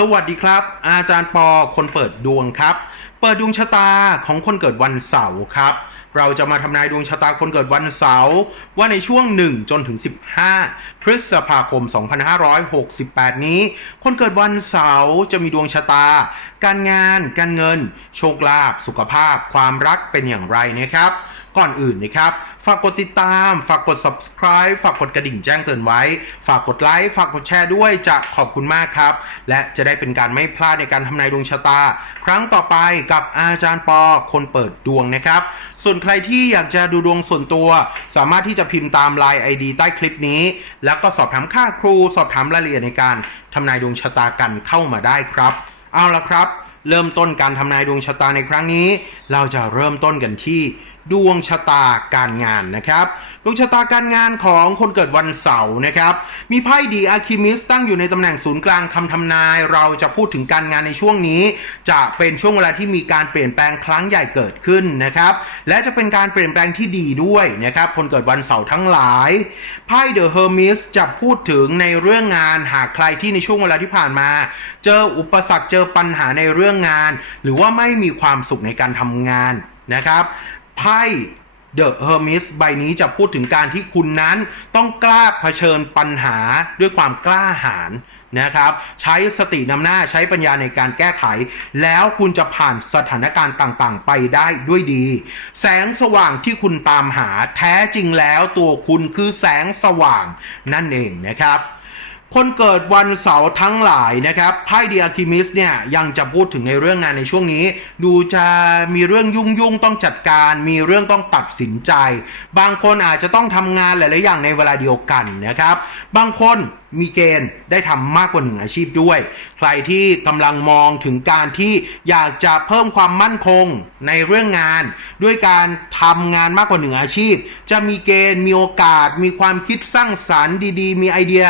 สวัสดีครับ อาจารย์ปอคนเปิดดวงครับ เปิดดวงชะตาของคนเกิดวันเสาร์ครับ เราจะมาทำนายดวงชะตาคนเกิดวันเสาร์ว่าในช่วง 1 จนถึง 15 พฤษภาคม 2568 นี้ คนเกิดวันเสาร์จะมีดวงชะตาการงาน การเงิน โชคลาภสุขภาพ ความรักเป็นอย่างไรนะครับ ก่อนอื่นนะครับ ฝากกดติดตาม ฝากกด subscribe ฝากกดกระดิ่งแจ้งเตือนไว้ ฝากกดไลค์ ฝากกดแชร์ด้วยจะขอบคุณมากครับ และจะได้เป็นการไม่พลาดในการทำนายดวงชะตา ครั้งต่อไปกับอาจารย์ปอคนเปิดดวงนะครับ ส่วนใครที่อยากจะดูดวงส่วนตัว สามารถที่จะพิมพ์ตาม Line ID ใต้คลิปนี้ แล้วก็สอบถามค่าครู สอบถามรายละเอียดในการทำนายดวงชะตากันเข้ามาได้ครับ เอาละครับ เริ่มต้นการทำนายดวงชะตาในครั้งนี้ เราจะเริ่มต้นกันที่ ดวงชะตาการงานนะครับ ดวงชะตาการงานของคนเกิดวันเสาร์นะครับ มีไพ่ดีอาคิมิสตั้งอยู่ในตำแหน่งศูนย์กลางคำทำนาย เราจะพูดถึงการงานในช่วงนี้ จะเป็นช่วงเวลาที่มีการเปลี่ยนแปลงครั้งใหญ่เกิดขึ้นนะครับ และจะเป็นการเปลี่ยนแปลงที่ดีด้วยนะครับ คนเกิดวันเสาร์ทั้งหลายไพ่เดอะเฮอร์มิสจะพูดถึงในเรื่องงานหากใครที่ในช่วงเวลาที่ผ่านมา เจออุปสรรคเจอปัญหาในเรื่องงาน หรือว่าไม่มีความสุขในการทำงานนะครับ ไพ่เดอะเฮอร์มิสใบนี้จะพูดถึงการที่คุณนั้นต้องกล้าเผชิญปัญหาด้วยความกล้าหาญนะครับ ใช้สตินำหน้าใช้ปัญญาในการแก้ไข แล้วคุณจะผ่านสถานการณ์ต่างๆ ไปได้ด้วยดี แสงสว่างที่คุณตามหาแท้จริงแล้วตัวคุณคือแสงสว่างนั่นเองนะครับ คนเกิดวันเสาร์ทั้งหลายนะครับไพ่เดียคิมิสเนี่ยยังจะพูดถึงในเรื่องงานในช่วงนี้ ดูจะมีเรื่องยุ่งยุ่งๆต้องจัดการ มีเรื่องต้องตัดสินใจ บางคนอาจจะต้องทำงานหลาย ๆ อย่างในเวลาเดียวกันนะครับ บางคนมีเกณฑ์ได้ทำมากกว่าหนึ่งอาชีพด้วย ใครที่กำลังมองถึงการที่อยากจะเพิ่มความมั่นคงในเรื่องงาน ด้วยการทำงานมากกว่าหนึ่งอาชีพ จะมีเกณฑ์มีโอกาส มีความคิดสร้างสารรค์ดี ๆ มีไอเดีย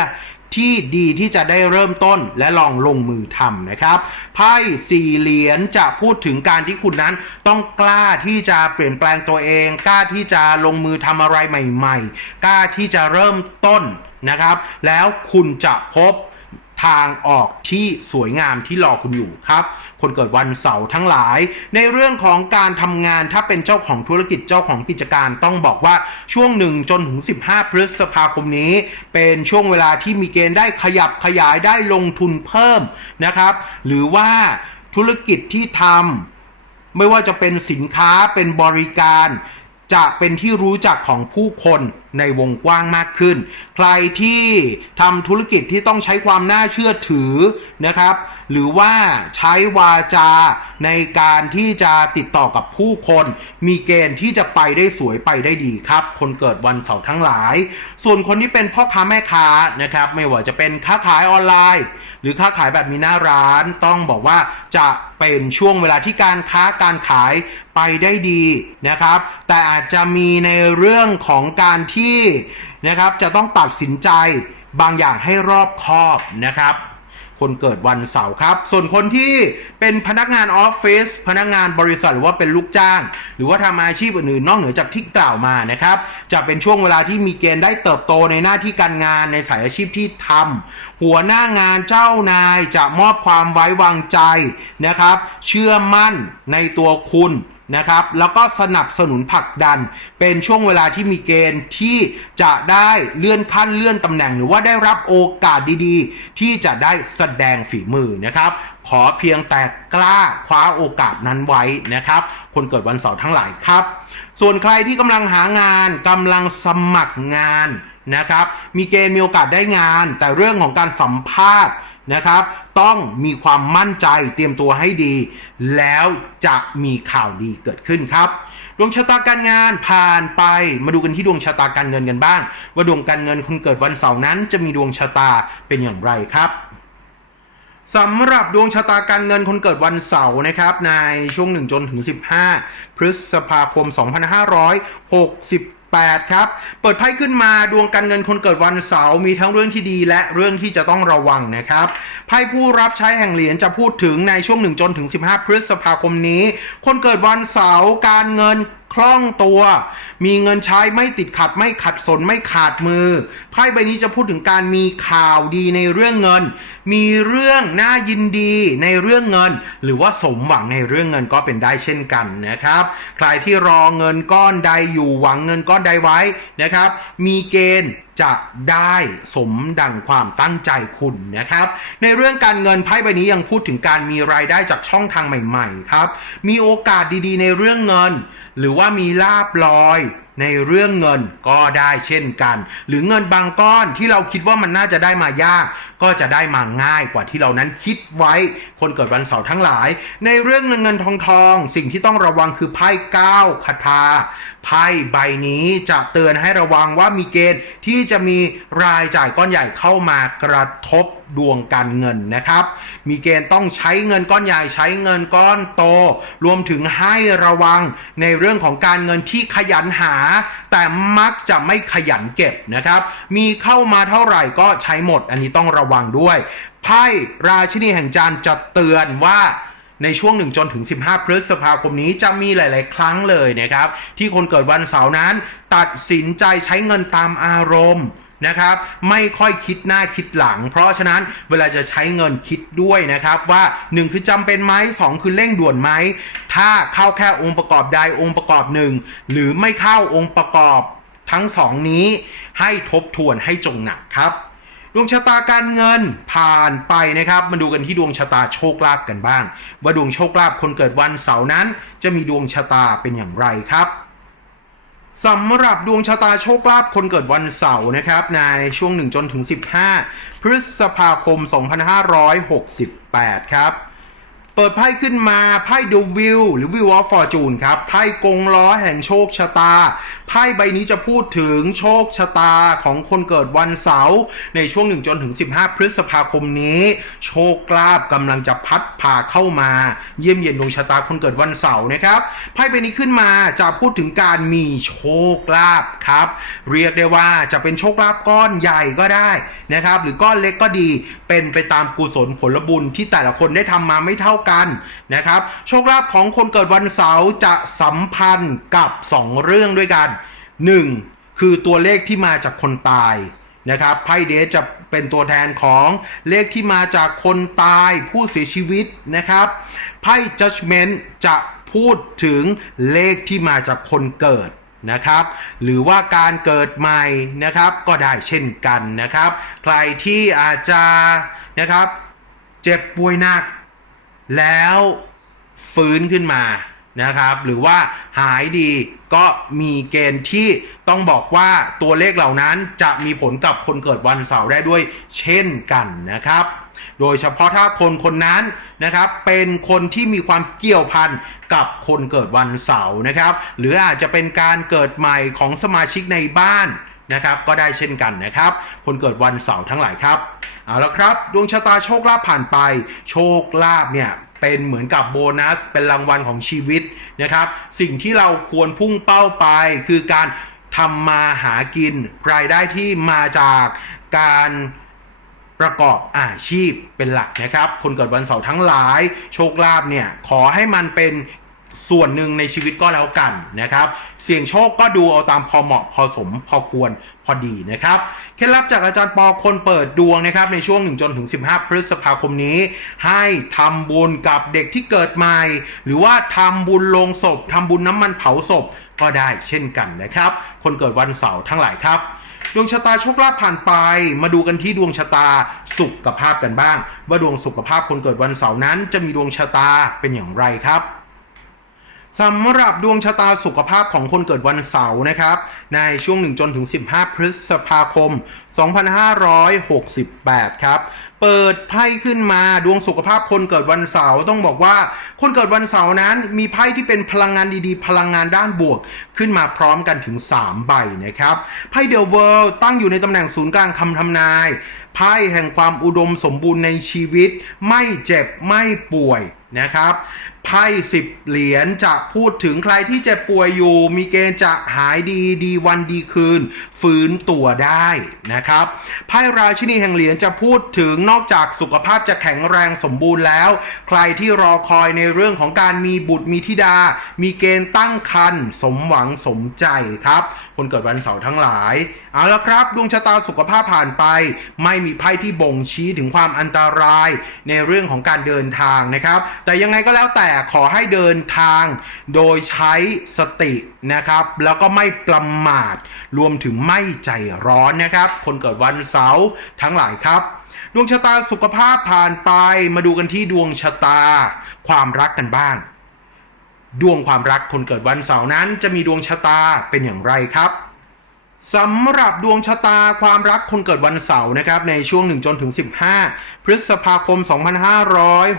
ที่ดีที่จะได้เริ่มต้นและลองลงมือทำนะครับไพ่สี่เหรียญจะพูดถึงการที่คุณนั้นต้องกล้าที่จะเปลี่ยนแปลงตัวเอง กล้าที่จะลงมือทำอะไรใหม่ ๆ กล้าที่จะเริ่มต้นนะครับ แล้วคุณจะพบ ทางออกที่สวยงามที่รอคุณอยู่ครับ คนเกิดวันเสาร์ทั้งหลาย ในเรื่องของการทำงานถ้าเป็นเจ้าของธุรกิจเจ้าของกิจการต้องบอกว่าช่วง 1 จนถึง 15 พฤษภาคมนี้ เป็นช่วงเวลาที่มีเกณฑ์ได้ขยับขยายได้ลงทุนเพิ่มนะครับ หรือว่าธุรกิจที่ทำไม่ว่าจะเป็นสินค้าเป็นบริการ จะเป็นที่รู้จักของผู้คนในวงกว้างมากขึ้น ใครที่ทำธุรกิจที่ต้องใช้ความน่าเชื่อถือนะครับ หรือว่าใช้วาจาในการที่จะติดต่อกับผู้คน มีเกณฑ์ที่จะไปได้สวยไปได้ดีครับ คนเกิดวันเสาร์ทั้งหลาย ส่วนคนที่เป็นพ่อค้าแม่ค้านะครับ ไม่ว่าจะเป็นค้าขายออนไลน์ หรือค้าขายแบบมีหน้าร้านต้องบอกว่าจะเป็นช่วงเวลาที่การค้าการขายไปได้ดีนะครับ แต่อาจจะมีในเรื่องของการที่นะครับจะต้องตัดสินใจบางอย่างให้รอบคอบนะครับ คนเกิดวันเสาร์ครับ ส่วนคนที่เป็นพนักงานออฟฟิศพนักงานบริษัทหรือว่าเป็นลูกจ้าง หรือว่าทำอาชีพอื่นๆนอกเหนือจากที่กล่าวมานะครับ จะเป็นช่วงเวลาที่มีเกณฑ์ได้เติบโตในหน้าที่การงานในสายอาชีพที่ทำหัวหน้างานเจ้านายจะมอบความไว้วางใจนะครับ เชื่อมั่นในตัวคุณ นะครับ แล้วก็สนับสนุนผลักดัน เป็นช่วงเวลาที่มีเกณฑ์ที่จะได้เลื่อนขั้นเลื่อนตำแหน่ง หรือว่าได้รับโอกาสดีๆ ที่จะได้แสดงฝีมือนะครับ ขอเพียงแต่กล้าคว้าโอกาสนั้นไว้นะครับ คนเกิดวันเสาร์ทั้งหลายครับ ส่วนใครที่กำลังหางานกำลังสมัครงานนะครับ มีเกณฑ์มีโอกาสได้งาน แต่เรื่องของการสัมภาษณ์ นะครับ ต้องมีความมั่นใจเตรียมตัวให้ดี แล้วจะมีข่าวดีเกิดขึ้นครับ ดวงชะตาการงานผ่านไปมาดูกันที่ดวงชะตาการเงินกันบ้าง ว่าดวงการเงินคนเกิดวันเสาร์นั้น จะมีดวงชะตาเป็นอย่างไรครับสำหรับดวงชะตาการเงินคนเกิดวันเสาร์นะครับในช่วง1จนถึง 15 พฤษภาคม 8 ครับ เปิดไพ่ขึ้นมาดวงการเงินคนเกิดวันเสาร์มีทั้งเรื่องที่ดีและเรื่องที่จะต้องระวังนะครับไพ่ผู้รับใช้แห่งเหรียญจะพูดถึงในช่วง1จนถึง 15 พฤษภาคมนี้ คนเกิดวันเสาร์การเงิน ล่องตัว มีเงินใช้ไม่ติดขัดไม่ขัดสนไม่ขาดมือ ไพ่ใบนี้จะพูดถึงการมีข่าวดีในเรื่องเงิน มีเรื่องน่ายินดีในเรื่องเงิน หรือว่าสมหวังในเรื่องเงินก็เป็นได้เช่นกันนะครับ ใครที่รอเงินก้อนใดอยู่หวังเงินก้อนใดไว้นะครับ มีเกณฑ์จะได้สมดังความตั้งใจคุณนะครับ ในเรื่องการเงินไพ่ใบนี้ยังพูดถึงการมีรายได้จากช่องทางใหม่ ๆ ครับ มีโอกาสดีๆ ในเรื่องเงิน หรือว่ามีลาบลอยในเรื่องเงินก็ได้เช่นกัน หรือเงินบางก้อนที่เราคิดว่ามันน่าจะได้มายาก ก็จะได้มาง่ายกว่าที่เรานั้นคิดไว้ คนเกิดวันเสาร์ทั้งหลาย ในเรื่องเงินเงินทองทอง สิ่งที่ต้องระวังคือไพ่เก้าคาถาไพ่ใบนี้จะเตือนให้ระวังว่ามีเกณฑ์ที่จะมีรายจ่ายก้อนใหญ่เข้ามากระทบดวงการเงินนะครับ มีเกณฑ์ต้องใช้เงินก้อนใหญ่ใช้เงินก้อนโต รวมถึงให้ระวังในเรื่องของการเงินที่ขยันหา แต่มักจะไม่ขยันเก็บนะครับ มีเข้ามาเท่าไหร่ก็ใช้หมด อันนี้ต้องระวังด้วยไพ่ราชินีแห่งจานจะเตือนว่าในช่วง1จนถึง 15 พฤษภาคมนี้จะมีหลาย ๆ ครั้งเลยนะครับ ที่คนเกิดวันเสาร์นั้น ตัดสินใจใช้เงินตามอารมณ์ นะครับ ไม่ค่อยคิดหน้าคิดหลัง เพราะฉะนั้นเวลาจะใช้เงินคิดด้วยนะครับว่า 1 คือจำเป็นไหม2 คือเร่งด่วนไหม ถ้าเข้าแค่องค์ประกอบใดองค์ประกอบหนึ่งหรือไม่เข้าองค์ประกอบทั้งสองนี้ ให้ทบทวนให้จงหนักครับดวงชะตาการเงินผ่านไปนะครับ มาดูกันที่ดวงชะตาโชคลาภกันบ้าง ว่าดวงโชคลาภคนเกิดวันเสาร์นั้น จะมีดวงชะตาเป็นอย่างไรครับ สำหรับดวงชะตาโชคลาภคนเกิดวันเสาร์นะครับ ในช่วง 1 จนถึง 15 พฤษภาคม 2568 ครับ เปิดไพ่ขึ้นมาไพ่ดูวิวหรือวิวออฟฟอร์จูนครับ ไพ่กงล้อแห่งโชคชะตา ไพ่ใบนี้จะพูดถึงโชคชะตาของคนเกิดวันเสาร์ในช่วง1จนถึง 15 พฤษภาคมนี้ โชคลาภกำลังจะพัดผ่าเข้ามา เยี่ยมเยียนดวงชะตาคนเกิดวันเสาร์นะครับไพ่ใบนี้ขึ้นมาจะพูดถึงการมีโชคลาภครับ เรียกได้ว่าจะเป็นโชคลาภก้อนใหญ่ก็ได้นะครับ หรือก้อนเล็กก็ดีเป็นไปตามกุศลผลบุญที่แต่ละคนได้ทำมาไม่เท่ากันนะครับ โชคลาภของคนเกิดวันเสาร์จะสัมพันธ์กับ 2 เรื่องด้วยกัน 1. คือตัวเลขที่มาจากคนตายนะครับไพ่เดชจะเป็นตัวแทนของเลขที่มาจากคนตายผู้เสียชีวิตนะครับไพ่ judgment จะพูดถึงเลขที่มาจากคนเกิดนะครับ หรือว่าการเกิดใหม่นะครับก็ได้เช่นกันนะครับ ใครที่อาจจะนะครับเจ็บป่วยหนัก แล้วฟื้นขึ้นมา นะครับ หรือว่าหายดีก็มีเกณฑ์ที่ต้องบอกว่าตัวเลขเหล่านั้นจะมีผลกับคนเกิดวันเสาร์ได้ด้วยเช่นกันนะครับ โดยเฉพาะถ้าคนคนนั้นนะครับเป็นคนที่มีความเกี่ยวพันกับคนเกิดวันเสาร์นะครับ หรืออาจจะเป็นการเกิดใหม่ของสมาชิกในบ้านนะครับก็ได้เช่นกันนะครับ คนเกิดวันเสาร์ทั้งหลายครับ เอาละครับ ดวงชะตาโชคลาภผ่านไป โชคลาภเนี่ย เป็นเหมือนกับโบนัส เป็นรางวัลของชีวิตนะครับ สิ่งที่เราควรพุ่งเป้าไปคือการทำมาหากิน รายได้ที่มาจากการประกอบอาชีพเป็นหลักนะครับ คนเกิดวันเสาร์ทั้งหลาย โชคลาภเนี่ย ขอให้มันเป็น ส่วนหนึ่งในชีวิตก็แล้วกันนะครับ เสี่ยงโชคก็ดูเอาตามพอเหมาะพอสมพอควรพอดีนะครับเคล็ดลับจากอาจารย์ปอคนเปิดดวงนะครับในช่วง1จนถึง 15 พฤษภาคมนี้ ให้ทำบุญกับเด็กที่เกิดใหม่ หรือว่าทำบุญลงศพทำบุญน้ำมันเผาศพก็ได้เช่นกันนะครับ คนเกิดวันเสาร์ทั้งหลายครับดวงชะตาโชคลาภผ่านไป มาดูกันที่ดวงชะตาสุขภาพกันบ้าง ว่าดวงสุขภาพคนเกิดวันเสาร์นั้น จะมีดวงชะตาเป็นอย่างไรครับ สำหรับดวงชะตาสุขภาพของคนเกิดวันเสาร์นะครับ ในช่วง 1 จนถึง 15 พฤษภาคม 2568 ครับ เปิดไพ่ขึ้นมาดวงสุขภาพคนเกิดวันเสาร์ต้องบอกว่า คนเกิดวันเสาร์นั้นมีไพ่ที่เป็นพลังงานดีๆ พลังงานด้านบวก ขึ้นมาพร้อมกันถึง 3 ใบนะครับไพ่เดลเวิลด์ตั้งอยู่ในตำแหน่งศูนย์กลางคำทำนายไพ่แห่งความอุดมสมบูรณ์ในชีวิต ไม่เจ็บไม่ป่วยนะครับ ไพ่สิบเหรียญจะพูดถึงใครที่เจ็บป่วยอยู่ มีเกณฑ์จะหายดีดีวันดีคืน ฟื้นตัวได้นะครับไพ่ราชินีแห่งเหรียญจะพูดถึงนอกจากสุขภาพจะแข็งแรงสมบูรณ์แล้ว ใครที่รอคอยในเรื่องของการมีบุตรมีธิดา มีเกณฑ์ตั้งครรภ์สมหวังสมใจครับ คนเกิดวันเสาร์ทั้งหลาย เอาละครับ ดวงชะตาสุขภาพผ่านไป ไม่มีไพ่ที่บ่งชี้ถึงความอันตรายในเรื่องของการเดินทางนะครับ แต่ยังไงก็แล้วแต่ขอให้เดินทาง โดยใช้สตินะครับ แล้วก็ไม่ประมาท รวมถึงไม่ใจร้อนนะครับ คนเกิดวันเสาร์ทั้งหลายครับดวงชะตาสุขภาพผ่านไป มาดูกันที่ดวงชะตา ความรักกันบ้าง ดวงความรักคนเกิดวันเสาร์นั้นจะมีดวงชะตาเป็นอย่างไรครับสำหรับดวงชะตาความรักคนเกิดวันเสาร์นะครับในช่วง1จนถึง 15 พฤษภาคม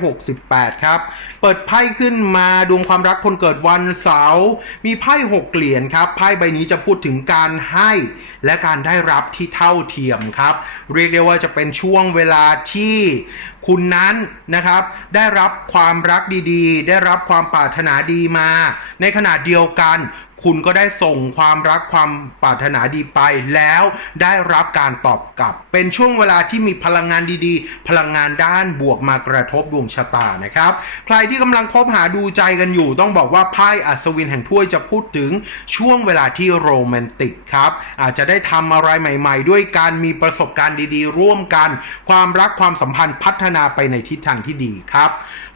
2568 ครับ เปิดไพ่ขึ้นมาดวงความรักคนเกิดวันเสาร์มีไพ่6เหรียญครับไพ่ใบนี้จะพูดถึงการให้ และการได้รับที่เท่าเทียมครับ เรียกได้ว่าจะเป็นช่วงเวลาที่ คุณนั้นนะครับ ได้รับความรักดีๆ ได้รับความปรารถนาดีมา ในขณะเดียวกัน คุณก็ได้ส่งความรักความปรารถนาดีไปแล้วได้รับการตอบกลับ เป็นช่วงเวลาที่มีพลังงานดีๆ พลังงานด้านบวกมากระทบดวงชะตานะครับ ใครที่กำลังคบหาดูใจกันอยู่ ต้องบอกว่าไพ่อัศวินแห่งถ้วยจะพูดถึงช่วงเวลาที่โรแมนติกครับ อาจจะได้ทำอะไรใหม่ ๆ ด้วยการมีประสบการณ์ดีๆ ร่วมกัน ความรักความสัมพันธ์พัฒนาไปในทิศทางที่ดีครับ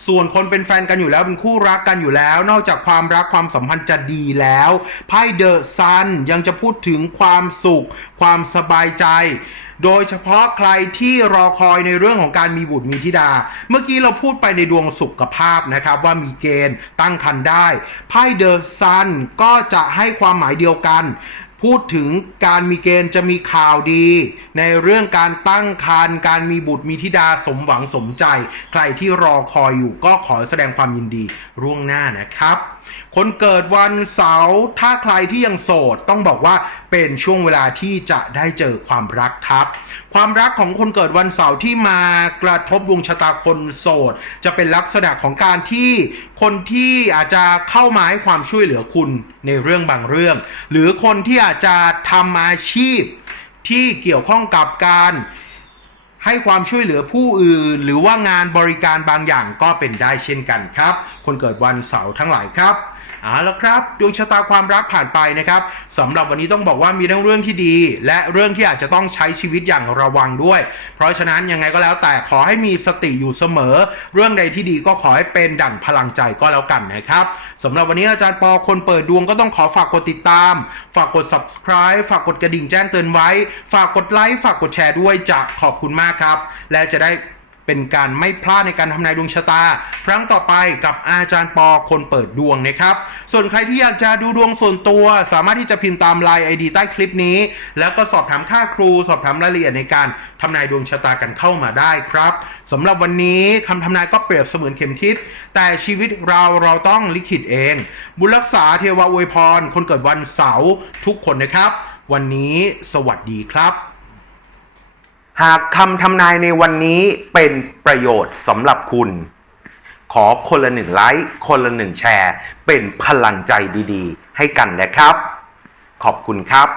ส่วนคนเป็นแฟนกันอยู่แล้วเป็นคู่รักกันอยู่แล้ว นอกจากความรักความสัมพันธ์จะดีแล้วไพ่เดอะซันยังจะพูดถึงความสุข ความสบายใจ โดยเฉพาะใครที่รอคอยในเรื่องของการมีบุตรมีธิดา เมื่อกี้เราพูดไปในดวงสุขภาพนะครับ ว่ามีเกณฑ์ตั้งครรภ์ได้ไพ่เดอะซันก็จะให้ความหมายเดียวกันพูดถึงการมีเกณฑ์จะมีข่าวดี ในเรื่องการตั้งครรภ์การมีบุตรมีธิดาสมหวังสมใจ ใครที่รอคอยอยู่ก็ขอแสดงความยินดีร่วงหน้านะครับ คนเกิดวันเสาร์ถ้าใครที่ยังโสดต้องบอกว่าเป็นช่วงเวลาที่จะได้เจอความรักครับ ความรักของคนเกิดวันเสาร์ที่มากระทบดวงชะตาคนโสด จะเป็นลักษณะของการที่คนที่อาจจะเข้ามาให้ความช่วยเหลือคุณในเรื่องบางเรื่อง หรือคนที่อาจจะทำอาชีพที่เกี่ยวข้องกับการให้ความช่วยเหลือผู้อื่น หรือว่างานบริการบางอย่างก็เป็นได้เช่นกันครับ คนเกิดวันเสาร์ทั้งหลายครับ เอาละครับดวงชะตาความรักผ่านไปนะครับสำหรับวันนี้ต้องบอกว่ามีทั้งเรื่องที่ดี และเรื่องที่อาจจะต้องใช้ชีวิตอย่างระวังด้วย เพราะฉะนั้นยังไงก็แล้วแต่ขอให้มีสติอยู่เสมอ เรื่องใดที่ดีก็ขอให้เป็นดั่งพลังใจก็แล้วกันนะครับสำหรับวันนี้อาจารย์ปอคนเปิดดวงก็ต้องขอฝากกดติดตาม ฝากกด subscribe ฝากกดกระดิ่งแจ้งเตือนไว้ ฝากกดไลค์ฝากกดแชร์ด้วยจะขอบคุณมากครับ และจะได้ เป็นการไม่พลาดในการทำนายดวงชะตา ครั้งต่อไปกับอาจารย์ปอคนเปิดดวงนะครับ ส่วนใครที่อยากจะดูดวงส่วนตัว สามารถที่จะพิมพ์ตามไลน์ ID ใต้คลิปนี้ แล้วก็สอบถามค่าครู สอบถามรายละเอียดในการทำนายดวงชะตากันเข้ามาได้ครับสำหรับวันนี้คำทำนายก็เปรียบเสมือนเข็มทิศแต่ชีวิตเราเราต้องลิขิตเอง บุญรักษาเทวอวยพร คนเกิดวันเสาร์ทุกคนนะครับ วันนี้สวัสดีครับ หากคำทำนายในวันนี้เป็นประโยชน์สำหรับคุณ ขอคนละหนึ่งไลค์คนละหนึ่งแชร์ เป็นพลังใจดีๆ ให้กันนะครับ ขอบคุณครับ